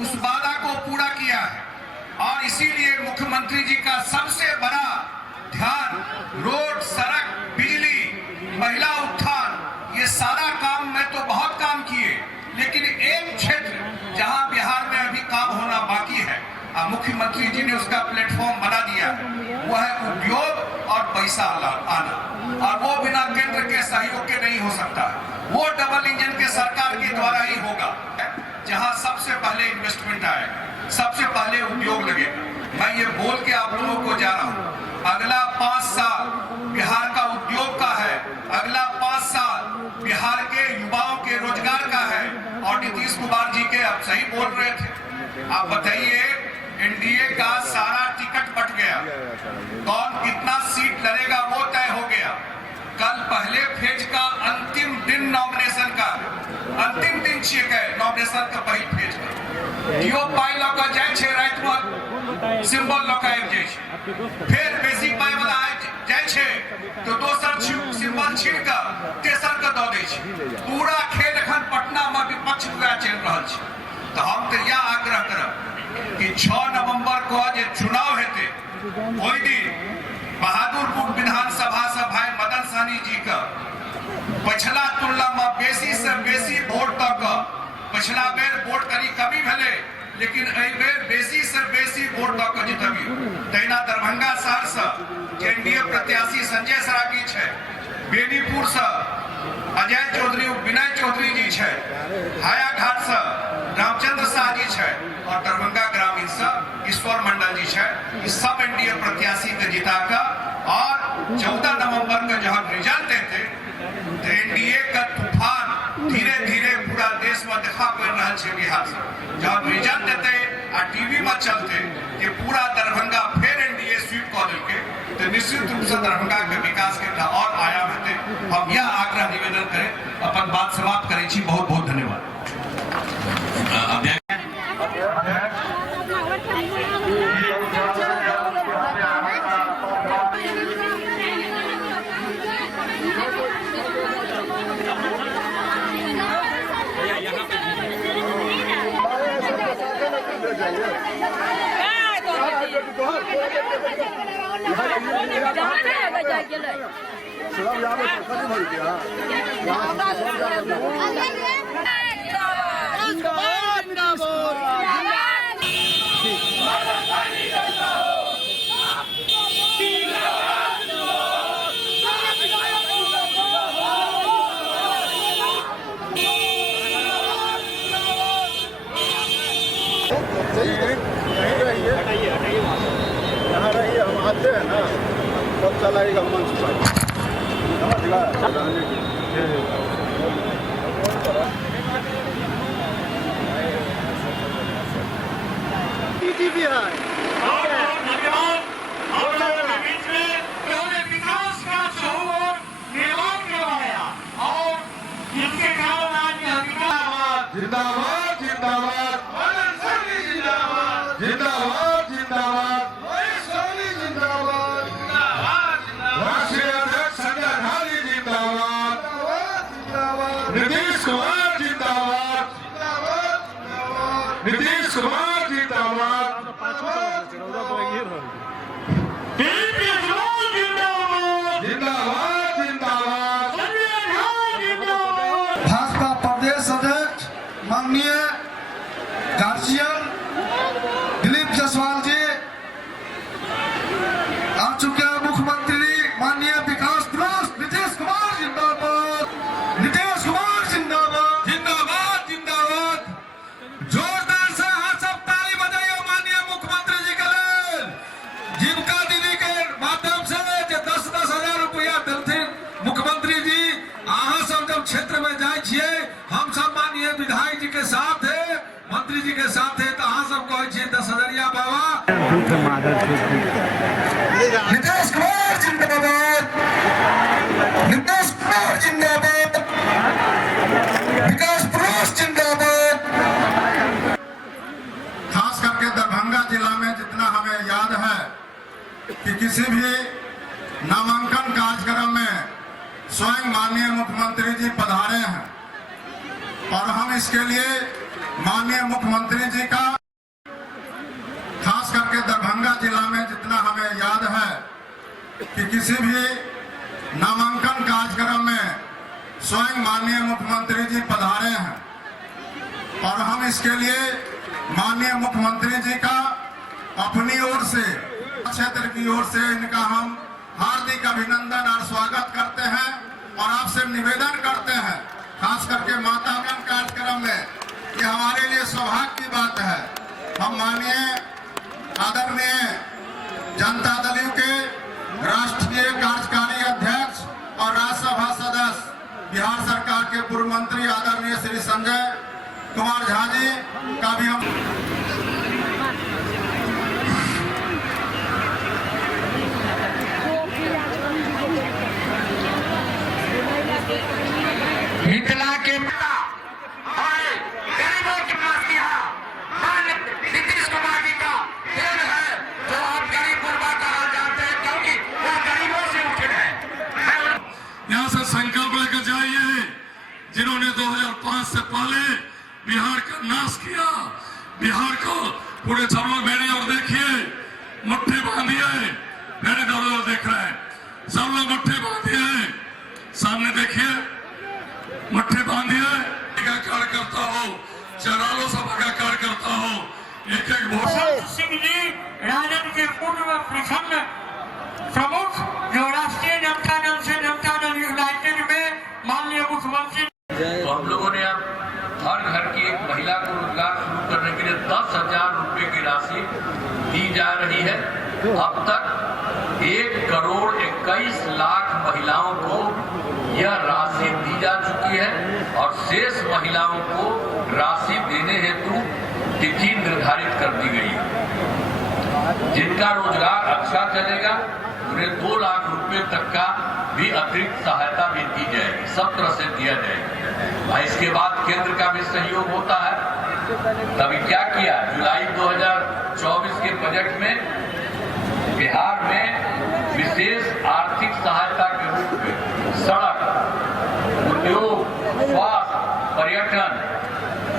उस वादा को पूरा किया है और इसीलिए मुख्यमंत्री जी का सबसे बड़ा ध्यान रोड, सड़क, बिजली, महिला उत्थान, ये सारा काम में तो बहुत काम किए, लेकिन एक क्षेत्र जहां बिहार में अभी काम होना बाकी है, मुख्यमंत्री जी ने उसका प्लेटफॉर्म बना दिया है। वो है उद्योग और पैसा आना, और वो बिना केंद्र के सहयोग के नहीं हो सकता। वो डबल इंजन के सरकार के द्वारा ही होगा। जहां सबसे पहले इन्वेस्टमेंट आएगा, सबसे पहले उद्योग लगेगा। मैं ये बोल के आप लोगों को जा रहा हूं, अगला 5 साल बिहार का उद्योग का है, अगला 5 साल बिहार के युवाओं के रोजगार का है। और नीतीश कुमार जी के अब सही बोल रहे थे, आप बताइए एनडीए का सारा टिकट बट गया, कौन कितना सीट लड़ेगा वो तय हो गया। कल पहले फेज का अंतिम दिन नॉमिनेशन का, अंतिम दिन छिए नॉमिनेशन का पहिल फेज का दियो पाई लऽ कऽ जाइ छै, रात में सिंबल लऽ कऽ आबि जाइ छै, फिर बेसी पाई वाला जाइ छै तो दोसर सिंबल छीन कऽ तेसर के दऽ दै छै। पूरा खेल एखन पटना में विपक्ष द्वारा चलि रहल छै। तो हम तो यह आग्रह करब कि 6 नवंबर को जे चुनाव हेतै ओहि दिन बहादुरपुर विधानसभा से भाई मदन सहनी जी का पिछला तुलना में बेसी से बेसी वोट तक, पिछला बेर वोट करी कमी भेले लेकिन एहि बेर बेसी से बेसी वोट तक जितबियो। तहिना दरभंगा शहर से एनडीए प्रत्याशी संजय सरागी है, बेनीपुर से अजय चौधरी विनय चौधरी जी है, हायाघाट से रामचंद्र शाह जी है और दरभंगा ग्रामीण से ईश्वर मंडल जी है। इस सब एनडीए प्रत्याशी के जिताकर और 14 नवंबर का जहां रिजल्ट देते तो एनडीए का तूफान धीरे धीरे पूरा देश में देखा पड़ रहा है। बिहार से जब रिजल्ट देते आ टीवी में चलते कि पूरा दरभंगा फिर एनडीए स्वीप कर दिलके तो निश्चित रूप से दरभंगा के विकास के और आयाम हेतै। हम यह आग्रह निवेदन करें, अपन बात समाप्त करें छी। बहुत बहुत धन्यवाद। यहाँ रहिए, हम आते हैं ना तब चलाएगा मंच पर। बिहार जिंदाबाद जिंदाबाद जिंदाबाद जिंदाबाद जिंदाबाद राष्ट्रीय अध्यक्ष संजय गांधी जिंदाबाद नीतीश कुमार जिंदाबाद नीतीश कुमार जिंदाबाद जिंदाबाद जिंदाबाद भाजपा प्रदेश अध्यक्ष माननीय गार्जियन दिलीप जायसवाल जी आ चुके हैं। मुख्यमंत्री माननीय विकास त्रस्त नीतीश कुमार जिंदाबाद, नीतीश कुमार जिंदाबाद जिंदाबाद जिंदाबाद। जोरदार से हाथ सब ताली बजाइए माननीय मुख्यमंत्री जी के लिए। जीविका दीदी के माध्यम से 10-10 हजार रुपया देलथिन मुख्यमंत्री जी। अहाँ सब जब क्षेत्र में जाए छिए, हम सब माननीय विधायक जी के साथ है, मंत्री जी के साथ है, तो अहाँ सब कहे छिए 10,000 बाबा। नीतीश कुमार जिंदाबाद, नीतीश कुमार जिंदाबाद, विकास त्रस्त जिंदाबाद। खास करके दरभंगा जिला में जितना हमें याद है कि किसी भी नामांकन कार्यक्रम में स्वयं माननीय मुख्यमंत्री जी पधारे हैं और हम इसके लिए माननीय मुख्यमंत्री जी का, खास करके दरभंगा जिला में जितना हमें याद है कि किसी भी नामांकन कार्यक्रम में स्वयं माननीय मुख्यमंत्री जी पधारे हैं और हम इसके लिए माननीय मुख्यमंत्री जी का अपनी ओर से, क्षेत्र की ओर से इनका हम हार्दिक अभिनंदन और स्वागत करते हैं और आपसे निवेदन करते हैं, खास करके मातावन कार्यक्रम में ये हमारे लिए सौभाग्य की बात है। हम माननीय आदरणीय जनता दल के राष्ट्रीय कार्यकारी अध्यक्ष और राज्यसभा सदस्य बिहार सरकार के पूर्व मंत्री आदरणीय श्री संजय कुमार झा जी का भी हम मिथिला के गरीबों की मस्तियां नीतीश कुमार जी का खेल है, जो आप गरीब गुरबा कहा जाते हैं, क्योंकि वो गरीबों से उठे हैं। यहाँ से संकल्प लेकर जाइए, जिन्होंने 2005 से पहले बिहार का नाश किया, बिहार को पूरे सब लोग मेरी ओर देखिए, मुट्ठी बांधिए, मेरे दौर देख रहे हैं, सब लोग मुट्ठी बांधिए, सामने देखिए, मुट्ठी बांधिए। का कार्यकर्ता हो, चरालो सभा का कार्यकर्ता हो, एक एक वोट। सिंह जी राजद के पूर्व प्रखंड प्रमुख, जो राष्ट्रीय जनता दल यूनाइटेड में माननीय मुख्यमंत्री। तो हम लोगों ने अब हर घर की एक महिला को रोजगार शुरू करने के लिए 10,000 रुपए की राशि दी जा रही है। अब तक 1,21,00,000 महिलाओं को यह राशि दी जा चुकी है और शेष महिलाओं को राशि देने हेतु तिथि निर्धारित कर दी गई है। जिनका रोजगार अच्छा चलेगा उन्हें 2 लाख रुपए तक का भी अतिरिक्त सहायता भी दी जाएगी, सब तरह से दिया जाएगा। इसके बाद केंद्र का भी सहयोग होता है। तभी क्या किया, जुलाई 2024 के बजट में बिहार में विशेष आर्थिक सहायता के रूप में सड़क, उद्योग, स्वास्थ्य, पर्यटन,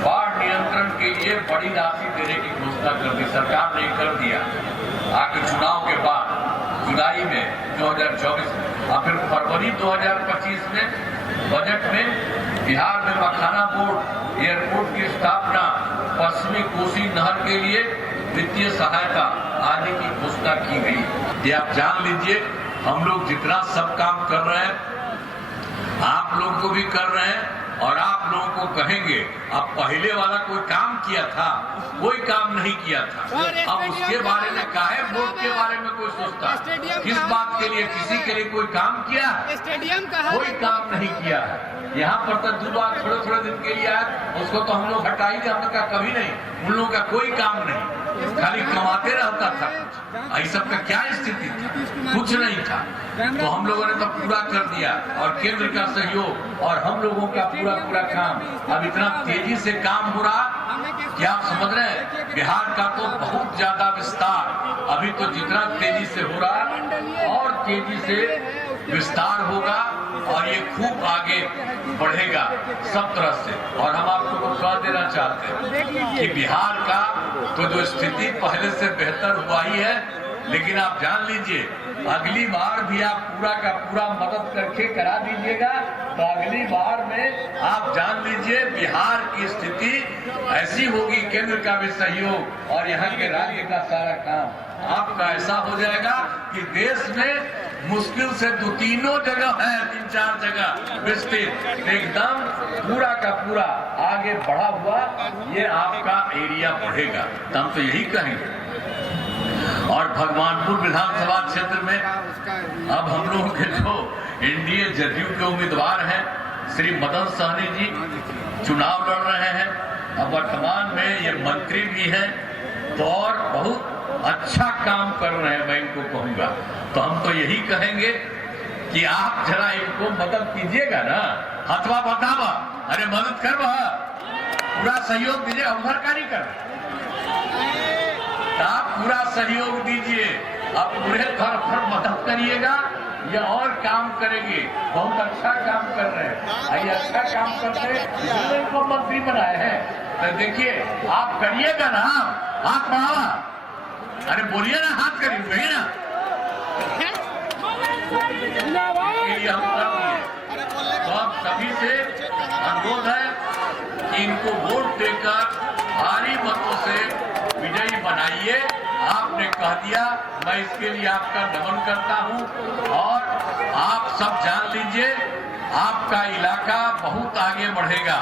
बाढ़ नियंत्रण के लिए बड़ी राशि देने की घोषणा कर दी सरकार ने, कर दिया। आगे चुनाव के बाद जुलाई में 2024 में और फिर फरवरी 2025 में बजट में बिहार में मखाना बोर्ड एयरपोर्ट की स्थापना, पश्चिमी कोसी नहर के लिए वित्तीय सहायता आदि की घोषणा की गई। ये आप जान लीजिए, हम लोग जितना सब काम कर रहे हैं, आप लोग को भी कर रहे हैं और आप लोगों को कहेंगे। अब पहले वाला कोई काम किया था, कोई काम नहीं किया था। अब उसके बारे में काहे वोट के बारे में कोई सोचता, किस बात के लिए, किसी के लिए कोई काम किया, कोई काम नहीं किया है। यहाँ पर तो 2 बार थोड़े दिन के लिए आया, उसको तो हम लोग हटा ही थे, हमने कहा कभी नहीं, उन लोगों का कोई काम नहीं, खाली कमाते रहता था। इस सब का क्या स्थिति थी, कुछ नहीं था। तो हम लोगों ने तो पूरा कर दिया और केंद्र का सहयोग और हम लोगों का पूरा काम। अब इतना तेजी से काम हो रहा, क्या आप समझ रहे हैं? बिहार का तो बहुत ज्यादा विस्तार अभी तो जितना तेजी से हो रहा और तेजी से विस्तार होगा और ये खूब आगे बढ़ेगा सब तरह से। और हम आपको बता देना चाहते हैं कि बिहार का तो जो स्थिति पहले से बेहतर हुआ ही है, लेकिन आप जान लीजिए अगली बार भी आप पूरा का पूरा मदद करके करा दीजिएगा तो अगली बार में आप जान लीजिए बिहार की स्थिति ऐसी होगी, केंद्र का भी सहयोग और यहाँ के राज्य का सारा काम आपका ऐसा हो जाएगा कि देश में मुश्किल से 2-3 जगह है, 3-4 जगह विस्तृत एकदम पूरा का पूरा आगे बढ़ा हुआ ये आपका एरिया बढ़ेगा। तो हम तो यही कहेंगे। और भगवानपुर विधानसभा क्षेत्र में अब हम लोगों के जो एनडीए जदयू के उम्मीदवार हैं श्री मदन सहनी जी चुनाव लड़ रहे हैं। अब वर्तमान में ये मंत्री भी हैं तो और बहुत अच्छा काम कर रहे हैं, मैं इनको कहूंगा। तो हम तो यही कहेंगे कि आप जरा इनको मदद कीजिएगा ना, हथवा बतावा, अरे मदद कर पूरा सहयोग दीजिए, हम सरकारी कर आप पूरा सहयोग दीजिए, आप पूरे तरफ मदद करिएगा, ये और काम करेंगे। बहुत अच्छा काम कर रहे हैं, ये अच्छा काम करते इसलिए इनको मंत्री बनाए हैं। तो देखिए आप करिएगा ना, हाथ बढ़ावा, अरे बोलिए ना, हाथ करिए ना, ये हम कर दिए। तो आप सभी से अनुरोध है कि इनको वोट देकर भारी मतों से विजयी बनाइए। आपने कह दिया, मैं इसके लिए आपका नमन करता हूं। और आप सब जान लीजिए आपका इलाका बहुत आगे बढ़ेगा।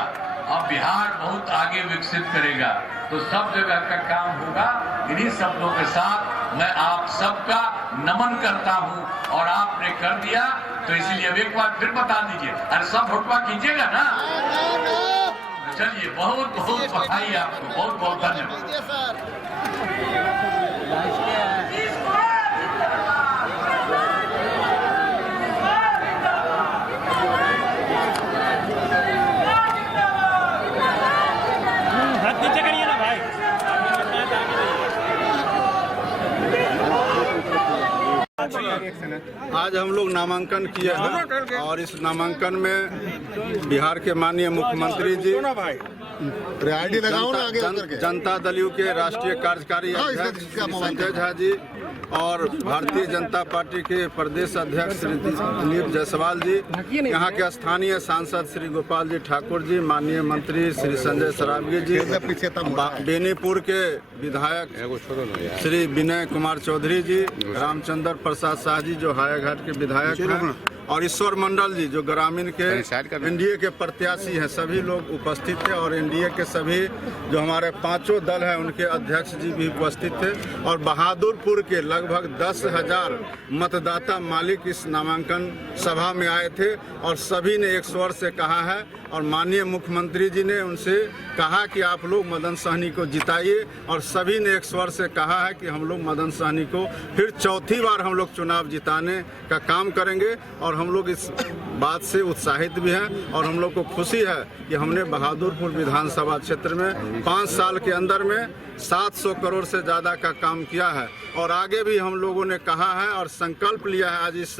अब बिहार बहुत आगे विकसित करेगा। तो सब जगह का काम होगा। इन्हीं शब्दों के साथ मैं आप सबका नमन करता हूं और आपने कर दिया तो इसलिए अब एक बार फिर बता दीजिए। अरे सब फोटवा कीजिएगा ना। चलिए, बहुत बहुत बधाई आपको, बहुत बहुत धन्यवाद। आज हम लोग नामांकन किए हैं और इस नामांकन में बिहार के माननीय मुख्यमंत्री जी, जनता दल यू के राष्ट्रीय कार्यकारी अध्यक्ष श्री संजय झा जी और भारतीय जनता पार्टी के प्रदेश अध्यक्ष श्री दिलीप जायसवाल जी, यहाँ के स्थानीय सांसद श्री गोपाल जी ठाकुर जी, माननीय मंत्री श्री संजय सरावगी जी, बेनीपुर के विधायक श्री विनय कुमार चौधरी जी, रामचंद्र प्रसाद शाह जी जो हायाघाट के विधायक हैं, और ईश्वर मंडल जी जो ग्रामीण के एनडीए के प्रत्याशी हैं, सभी लोग उपस्थित थे। और एनडीए के सभी जो हमारे पांचों दल हैं उनके अध्यक्ष जी भी उपस्थित थे। और बहादुरपुर के लगभग 10,000 मतदाता मालिक इस नामांकन सभा में आए थे और सभी ने एक स्वर से कहा है और माननीय मुख्यमंत्री जी ने उनसे कहा कि आप लोग मदन सहनी को जिताइए और सभी ने एक स्वर से कहा है कि हम लोग मदन सहनी को फिर चौथी बार हम लोग चुनाव जिताने का काम करेंगे। और हम लोग इस बात से उत्साहित भी हैं और हम लोग को खुशी है कि हमने बहादुरपुर विधानसभा क्षेत्र में 5 साल के अंदर में 700 करोड़ से ज़्यादा का काम किया है। और आगे भी हम लोगों ने कहा है और संकल्प लिया है आज इस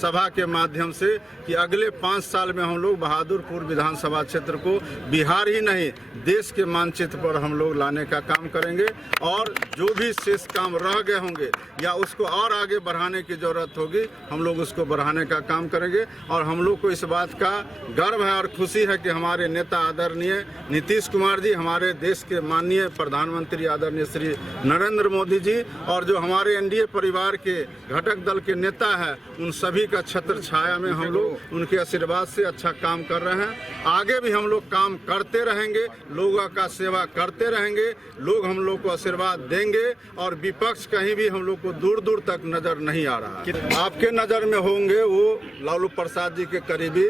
सभा के माध्यम से कि अगले 5 साल में हम लोग बहादुरपुर विधानसभा क्षेत्र को बिहार ही नहीं देश के मानचित्र पर हम लोग लाने का काम करेंगे। और जो भी शेष काम रह गए होंगे या उसको और आगे बढ़ाने की ज़रूरत होगी हम लोग उसको बढ़ाने का काम करेंगे। और हम लोग को इस बात का गर्व है और खुशी है कि हमारे नेता आदरणीय नीतीश कुमार जी, हमारे देश के माननीय प्रधानमंत्री आदरणीय श्री नरेंद्र मोदी जी और जो हमारे एनडीए परिवार के घटक दल के नेता हैं उन सभी का छत्र छाया में हम लोग उनके आशीर्वाद से अच्छा काम कर रहे हैं। आगे भी हम लोग काम करते रहेंगे, लोगों का सेवा करते रहेंगे, लोग हम लोग को आशीर्वाद देंगे और विपक्ष कहीं भी हम लोग को दूर दूर तक नजर नहीं आ रहा। आपके नज़र में होंगे वो लालू प्रसाद जी के करीबी,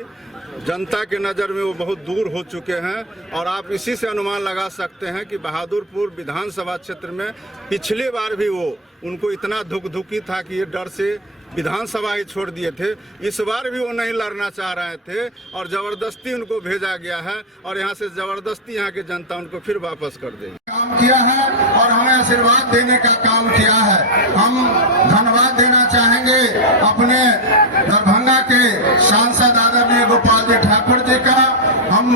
जनता के नज़र में वो बहुत दूर हो चुके हैं। और आप इसी से अनुमान लगा सकते हैं कि बहादुरपुर विधानसभा क्षेत्र में पिछली बार भी वो उनको इतना धुकधुकी था कि ये डर से विधानसभा ही छोड़ दिए थे। इस बार भी वो नहीं लड़ना चाह रहे थे और ज़बरदस्ती उनको भेजा गया है और यहाँ से ज़बरदस्ती यहाँ की जनता उनको फिर वापस कर देगी। काम किया है और हमें आशीर्वाद देने का काम किया है। हम धन्यवाद देना चाहेंगे अपने दरभंगा के सांसद आदरणीय गोपाल जी ठाकुर जी का, हम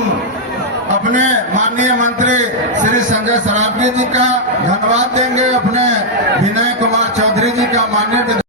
अपने माननीय मंत्री श्री संजय सरावगी जी का धन्यवाद देंगे, अपने विनय कुमार चौधरी जी का माननीय